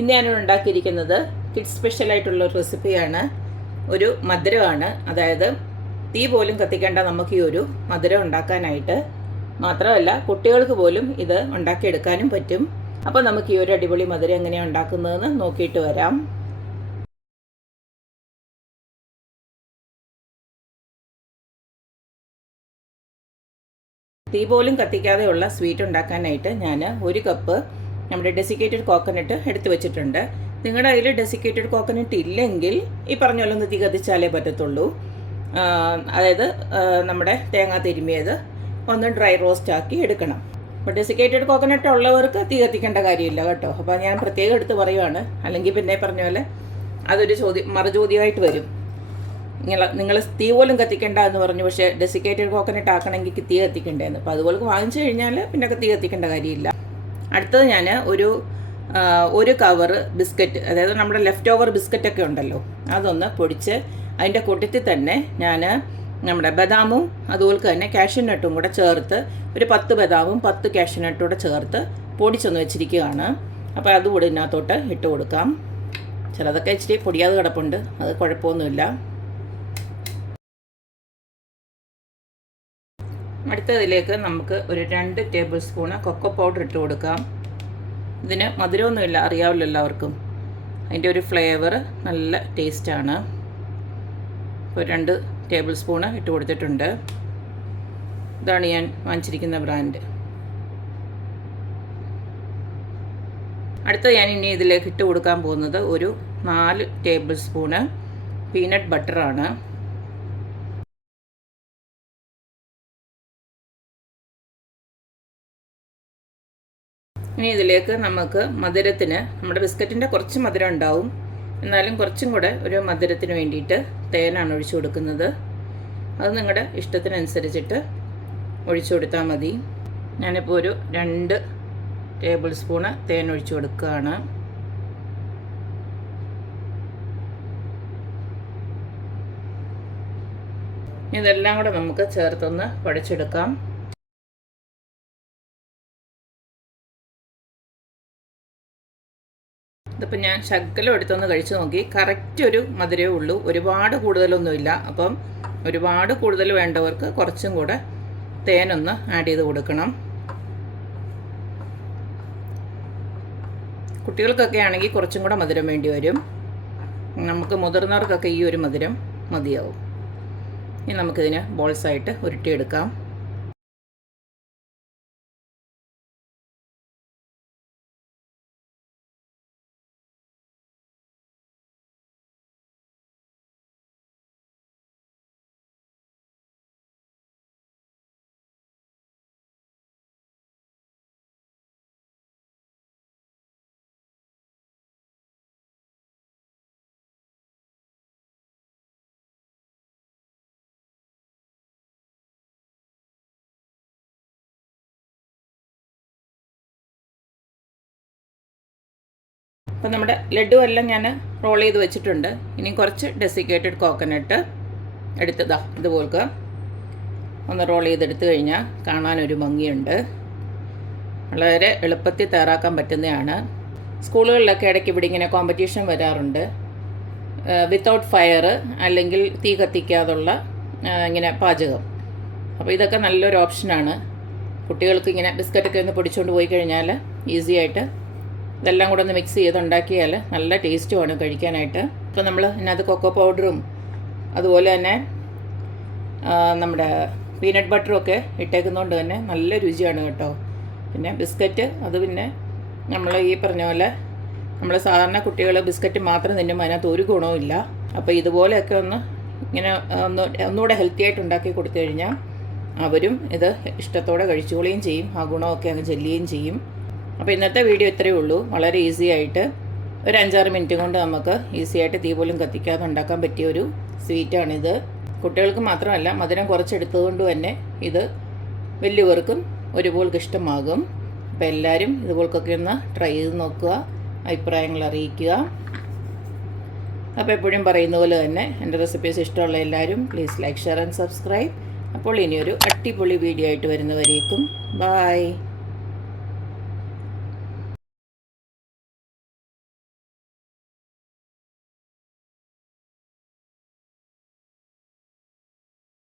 ഇന്ന് ഞാനിവിടെ ഉണ്ടാക്കിയിരിക്കുന്നത് കിഡ്സ് സ്പെഷ്യലായിട്ടുള്ള ഒരു റെസിപ്പിയാണ്. ഒരു മധുരമാണ്, അതായത് തീ പോലും കത്തിക്കേണ്ട നമുക്ക് ഈ ഒരു മധുരം ഉണ്ടാക്കാനായിട്ട്. മാത്രമല്ല കുട്ടികൾക്ക് പോലും ഇത് ഉണ്ടാക്കിയെടുക്കാനും പറ്റും. അപ്പോൾ നമുക്ക് ഈ ഒരു അടിപൊളി മധുരം എങ്ങനെയാണ് ഉണ്ടാക്കുന്നതെന്ന് നോക്കിയിട്ട് വരാം. തീ പോലും കത്തിക്കാതെയുള്ള സ്വീറ്റ് ഉണ്ടാക്കാനായിട്ട് ഞാൻ 1 കപ്പ് നമ്മുടെ ഡെസിക്കേറ്റഡ് കോക്കനട്ട് എടുത്തു വെച്ചിട്ടുണ്ട്. നിങ്ങളുടെ കയ്യിൽ ഡെസിക്കേറ്റഡ് കോക്കനട്ട് ഇല്ലെങ്കിൽ ഈ പറഞ്ഞ പോലെ ഒന്ന് തീ കത്തിച്ചാലേ പറ്റത്തുള്ളൂ. അതായത് നമ്മുടെ തേങ്ങ തിരുമിയത് ഒന്ന് ഡ്രൈ റോസ്റ്റ് ആക്കി എടുക്കണം. അപ്പോൾ ഡെസിക്കേറ്റഡ് കോക്കനട്ട് ഉള്ളവർക്ക് തീ കത്തിക്കേണ്ട കാര്യമില്ല കേട്ടോ. അപ്പോൾ ഞാൻ പ്രത്യേകം എടുത്ത് പറയുവാണ്, അല്ലെങ്കിൽ പിന്നെ പറഞ്ഞ പോലെ അതൊരു മറുചോദ്യമായിട്ട് വരും. നിങ്ങൾ തീ പോലും കത്തിക്കേണ്ട എന്ന് പറഞ്ഞു, പക്ഷേ ഡെസിക്കേറ്റഡ് കോക്കനട്ട് ആക്കണമെങ്കിൽ തീ കത്തിക്കേണ്ടതെന്ന്. അപ്പോൾ അതുപോലെ വാങ്ങിച്ചു കഴിഞ്ഞാൽ പിന്നെ തീ കത്തിക്കേണ്ട കാര്യമില്ല. അടുത്തത് ഞാൻ ഒരു കവറ് ബിസ്ക്കറ്റ്, അതായത് നമ്മുടെ ലെഫ്റ്റ് ഓവർ ബിസ്ക്കറ്റൊക്കെ ഉണ്ടല്ലോ, അതൊന്ന് പൊടിച്ച് അതിൻ്റെ കൂട്ടത്തിൽ തന്നെ ഞാൻ നമ്മുടെ ബദാമും അതുപോലെ തന്നെ കാഷ്യൂനട്ടും കൂടെ ചേർത്ത് ഒരു 10 ബദാമും 10 കാഷ്യൂനട്ടും കൂടെ ചേർത്ത് പൊടിച്ചൊന്ന് വെച്ചിരിക്കുകയാണ്. അപ്പോൾ അതുകൂടെ ഇതിനകത്തോട്ട് ഇട്ട് കൊടുക്കാം. ചിലതൊക്കെ ഇച്ചിരി പൊടിയാതെ കിടപ്പുണ്ട്, അത് കുഴപ്പമൊന്നുമില്ല. അടുത്തതിലേക്ക് നമുക്ക് ഒരു 2 ടേബിൾ സ്പൂണ് കൊക്കോ പൗഡർ ഇട്ട് കൊടുക്കാം. ഇതിന് മധുരമൊന്നുമില്ല, അറിയാമല്ലോ എല്ലാവർക്കും. അതിൻ്റെ ഒരു ഫ്ലേവർ നല്ല ടേസ്റ്റാണ്. ഇപ്പോൾ 2 ടേബിൾ സ്പൂണ് ഇട്ട് കൊടുത്തിട്ടുണ്ട്. ഇതാണ് ഞാൻ വാങ്ങിച്ചിരിക്കുന്ന ബ്രാൻഡ്. അടുത്ത ഞാൻ ഇനി ഇതിലേക്ക് ഇട്ട് കൊടുക്കാൻ പോകുന്നത് ഒരു 4 ടേബിൾ സ്പൂണ് പീനട്ട് ബട്ടറാണ്. ഇനി ഇതിലേക്ക് നമുക്ക് മധുരത്തിന്, നമ്മുടെ ബിസ്ക്കറ്റിൻ്റെ കുറച്ച് മധുരം ഉണ്ടാവും, എന്നാലും കുറച്ചും കൂടെ ഒരു മധുരത്തിന് വേണ്ടിയിട്ട് തേനാണ് ഒഴിച്ചു കൊടുക്കുന്നത്. അത് നിങ്ങളുടെ ഇഷ്ടത്തിനനുസരിച്ചിട്ട് ഒഴിച്ചു കൊടുത്താൽ മതി. ഞാനിപ്പോൾ ഒരു 2 ടേബിൾ സ്പൂണ് തേൻ ഒഴിച്ചു കൊടുക്കുകയാണ്. ഇതെല്ലാം കൂടെ നമുക്ക് ചേർത്തൊന്ന് കുഴച്ചെടുക്കാം. ഇതിപ്പോൾ ഞാൻ ശകലം എടുത്തൊന്ന് കഴിച്ച് നോക്കി, കറക്റ്റ് ഒരു മധുരമേ ഉള്ളൂ, ഒരുപാട് കൂടുതലൊന്നുമില്ല. അപ്പം ഒരുപാട് കൂടുതൽ വേണ്ടവർക്ക് കുറച്ചും കൂടെ തേനൊന്ന് ആഡ് ചെയ്ത് കൊടുക്കണം. കുട്ടികൾക്കൊക്കെ ആണെങ്കിൽ കുറച്ചും കൂടെ മധുരം വേണ്ടി വരും. നമുക്ക് മുതിർന്നവർക്കൊക്കെ ഈ ഒരു മധുരം മതിയാവും. ഇനി നമുക്കിതിനെ ബോൾസായിട്ട് ഉരുട്ടിയെടുക്കാം. അപ്പോൾ നമ്മുടെ ലഡു എല്ലാം ഞാൻ റോൾ ചെയ്ത് വെച്ചിട്ടുണ്ട്. ഇനി കുറച്ച് ഡെസിക്കേറ്റഡ് കോക്കനട്ട് എടുത്തതാ ഇതുപോൾക്ക് ഒന്ന് റോൾ ചെയ്തെടുത്തു കഴിഞ്ഞാൽ കാണാനൊരു ഭംഗിയുണ്ട്. വളരെ എളുപ്പത്തിൽ തയ്യാറാക്കാൻ പറ്റുന്നതാണ്. സ്കൂളുകളിലൊക്കെ ഇടയ്ക്ക് ഇവിടെ ഇങ്ങനെ കോമ്പറ്റീഷൻ വരാറുണ്ട്. വിത്തൗട്ട് ഫയർ, അല്ലെങ്കിൽ തീ കത്തിക്കാതുള്ള ഇങ്ങനെ പാചകം. അപ്പോൾ ഇതൊക്കെ നല്ലൊരു ഓപ്ഷനാണ്. കുട്ടികൾക്ക് ഇങ്ങനെ ബിസ്ക്കറ്റൊക്കെ ഒന്ന് പൊടിച്ചുകൊണ്ട് പോയി കഴിഞ്ഞാൽ ഈസി ആയിട്ട് ഇതെല്ലാം കൂടെ ഒന്ന് മിക്സ് ചെയ്ത് ഉണ്ടാക്കിയാൽ നല്ല ടേസ്റ്റുമാണ് കഴിക്കാനായിട്ട്. ഇപ്പോൾ നമ്മൾ ഇതിനകത്ത് കൊക്കോ പൗഡറും അതുപോലെ തന്നെ നമ്മുടെ പീനട്ട് ബട്ടറും ഒക്കെ ഇട്ടേക്കുന്നതുകൊണ്ട് തന്നെ നല്ല രുചിയാണ് കേട്ടോ. പിന്നെ ബിസ്ക്കറ്റ്, അത് പിന്നെ നമ്മൾ ഈ പറഞ്ഞ പോലെ നമ്മൾ സാധാരണ കുട്ടികൾ ബിസ്ക്കറ്റ് മാത്രം തിന്നുമ്പോൾ അതിനകത്ത് ഒരു ഗുണവും ഇല്ല. അപ്പോൾ ഇതുപോലെയൊക്കെ ഇങ്ങനെ ഒന്നുകൂടെ ഹെൽത്തി ആയിട്ട് ഉണ്ടാക്കി കൊടുത്തു കഴിഞ്ഞാൽ അവരും ഇത് ഇഷ്ടത്തോടെ കഴിച്ചുകൊള്ളുകയും ചെയ്യും. ആ ഗുണമൊക്കെ അങ്ങ് ചെല്ലുകയും ചെയ്യും. അപ്പോൾ ഇന്നത്തെ വീഡിയോ ഇത്രയേ ഉള്ളൂ. വളരെ ഈസി ആയിട്ട് ഒരു 5-6 മിനിറ്റ് കൊണ്ട് നമുക്ക് ഈസി ആയിട്ട് തീ പോലും കത്തിക്കാതെ ഉണ്ടാക്കാൻ പറ്റിയ ഒരു സ്വീറ്റാണിത്. കുട്ടികൾക്ക് മാത്രമല്ല, മധുരം കുറച്ചെടുത്തതുകൊണ്ട് തന്നെ ഇത് വലിയവർക്കും ഒരുപോലെ ഇഷ്ടമാകും. അപ്പോൾ എല്ലാവരും ഇതുപോലൊക്കെ ഒന്ന് ട്രൈ ചെയ്ത് നോക്കുക, അഭിപ്രായങ്ങൾ അറിയിക്കുക. അപ്പോൾ എപ്പോഴും പറയുന്ന പോലെ തന്നെ എൻ്റെ റെസിപ്പീസ് ഇഷ്ടമുള്ള എല്ലാവരും please like, share and subscribe. അപ്പോൾ ഇനിയൊരു അടിപൊളി വീഡിയോ ആയിട്ട് വരുന്നവരേക്കും ബായ്.